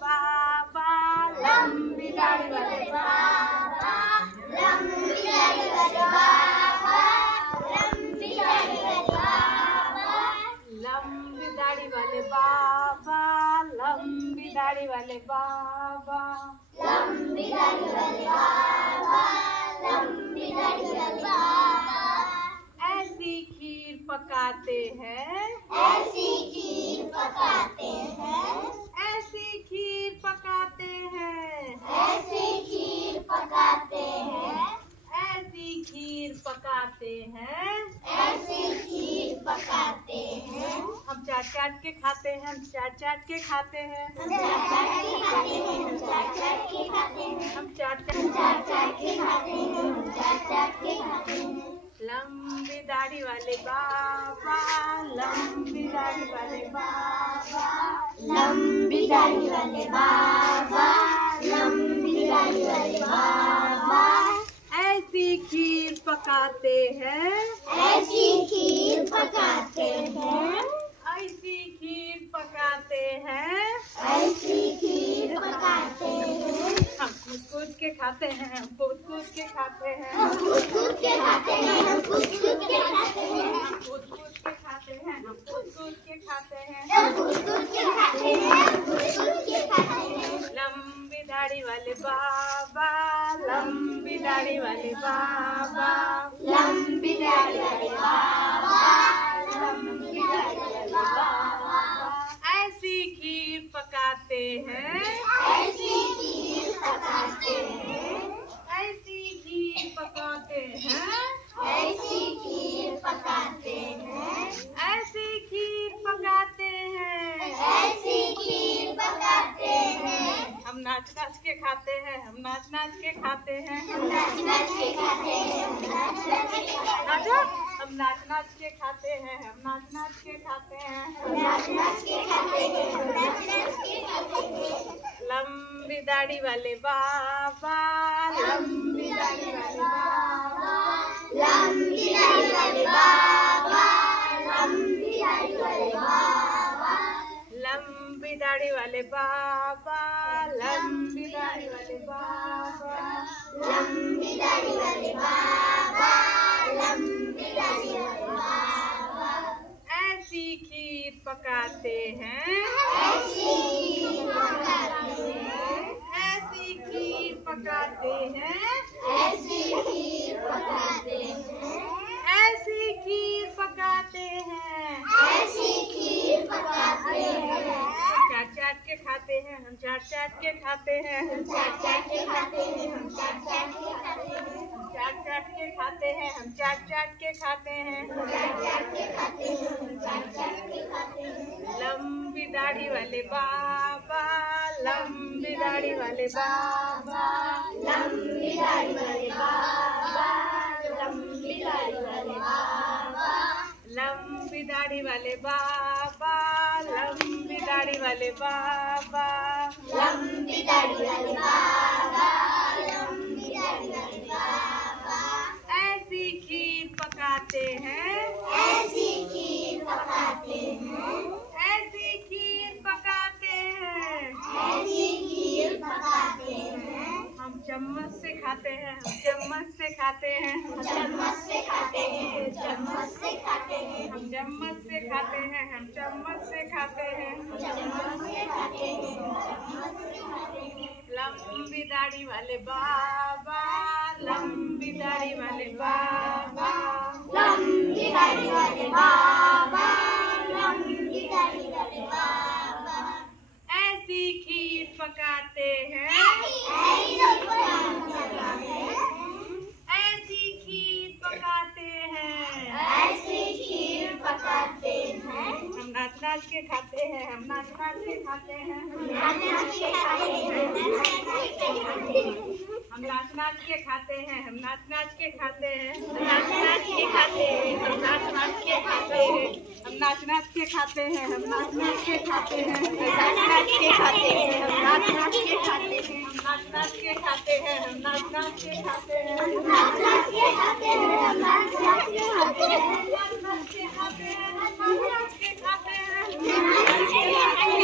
बाबा, लंबी दाढ़ी वाले बाबा, लंबी दाढ़ी वाले बाबा, लंबी दाढ़ी वाले बाबा, लंबी दाढ़ी वाले बाबा, लंबी दाढ़ी वाले बाबा, लंबी दाढ़ी वाले बाबा, लंबी दाढ़ी वाले बाबा। ऐसी खीर पकाते हैं, ऐसी खीर पकाते हैं, ऐसी खीर पकाते हैं, ऐसी खीर पकाते हैं, ऐसी खीर पकाते हैं, ऐसी खीर पकाते हैं। हम चाट चाट के खाते हैं, हम चाट चाट के खाते हैं, हम चाट चाट के खाते हैं, हम चाट चाट के खाते हैं, हम चाट चाट के खाते हैं, हम चाट चाट के खाते हैं। लंबी दाढ़ी वाले बाबा, लंबी दाढ़ी वाले बाबा, लंबी दाढ़ी वाले बाबा, लंबी दाढ़ी वाले बाबा। ऐसी खीर पकाते हैं, ऐसी खीर पकाते हैं, ऐसी खीर पकाते हैं, ऐसी खीर पकाते हैं। हम कूद कूद के खाते हैं, हम कूद कूद के खाते हैं, हम कूद कूद के खाते हैं, हम कूद कूद के खाते हैं, हम कूद कूद के खाते हैं, हम कूद कूद के खाते हैं, हम कूद कूद के खाते हैं, हम कूद कूद के खाते हैं। लंबी दाढ़ी वाले बाबा, लंबी दाढ़ी वाले बाबा, लंबी दाढ़ी वाले बाबा, लंबी दाढ़ी वाले बाबा। ऐसी खीर पकाते हैं, ऐसी खीर पकाते हैं, ऐसी खीर पकाते हैं, ऐसी खीर पकाते हैं, ऐसी खीर पकाते हैं, ऐसी खीर पकाते हैं। हम नाच नाच के खाते हैं, हम नाच नाच के खाते हैं, हम नाच नाच के खाते हैं, हम नाच नाच के खाते हैं, हम नाच नाच के खाते हैं, हम नाच नाच के खाते हैं, हम नाच नाच के खाते हैं, हम नाच नाच के खाते हैं। लंबी दाढ़ी वाले बाबा, लंबी दाढ़ी वाले बाबा, लंबी दाढ़ी वाले बाबा, लंबी दाढ़ी वाले बाबा, लंबी दाढ़ी वाले बाबा, लंबी दाढ़ी वाले बाबा, लंबी दाढ़ी वाले बाबा, लंबी दाढ़ी वाले बाबा। ऐसी खीर पकाते हैं, ऐसी खीर पकाते हैं, ऐसी खीर पकाते हैं, ऐसी खीर पकाते हैं, ऐसी खीर पकाते हैं, ऐसी खीर पकाते हैं। चाट चाट के खाते हैं, हम चाट चाट के खाते हैं, हम चाट चाट के खाते हैं, हम चाट चाट के खाते हैं, हम चाट चाट के खाते हैं, हम चाट चाट के खाते हैं, हम चाट चाट के खाते हैं, हम चाट चाट के खाते हैं। लंबी दाढ़ी वाले बाबा, लंबी दाढ़ी वाले बाबा, लंबी दाढ़ी वाले बाबा, लंबी दाढ़ी वाले बाबा, लंबी दाढ़ी वाले बाबा, लंबी दाढ़ी वाले बाबा, लंबी दाढ़ी वाले बाबा, लंबी दाढ़ी वाले बाबा। ऐसी खीर पकाते हैं, ऐसी खीर पकाते हैं, ऐसी खीर पकाते हैं, ऐसी खीर पकाते हैं। हम चम्मच से खाते हैं, हम चम्मच से खाते हैं, हम चम्मच से खाते हैं, हम चम्मच से खाते हैं, हम चम्मच से खाते हैं, हम चम्मच से खाते हैं, हम चम्मच से खाते हैं, हम चम्मच से खाते हैं। लंबी दाढ़ी वाले बाबा, लंबी दाढ़ी वाले बाबा, लंबी दाढ़ी वाले बाबा, लंबी दाढ़ी वाले बाबा। ऐसी खीर पकाते हैं, ऐसी खीर पकाते हैं, ऐसी खीर पकाते हैं। हम नाच नाच के खाते हैं, हम नाच नाच के खाते हैं, हम नाच नाच के खाते हैं, हम नाच नाच के खाते हैं, हम नाच नाच के खाते हैं, हम नाच नाच के खाते हैं, हम नाच नाच के खाते हैं, हम नाच नाच के खाते हैं, हम नाच नाच के खाते हैं, हम नाच नाच के खाते हैं, हम नाच नाच के खाते हैं, हम नाच नाच के खाते हैं, हम नाच नाच के खाते हैं, हम नाच नाच के खाते हैं, हम नाच नाच के खाते हैं, हम नाच नाच के खाते हैं, हम नाच नाच के खाते हैं,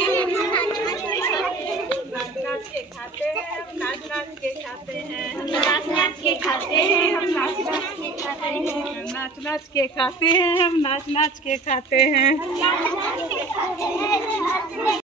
हम नाच नाच के खाते हैं। खाते हैं, हम नाच नाच के खाते हैं। नाच नाच के खाते हैं, हम नाच नाच के खाते हैं। नाच नाच के खाते हैं, हम नाच नाच के खाते हैं। नाच नाच के खाते हैं।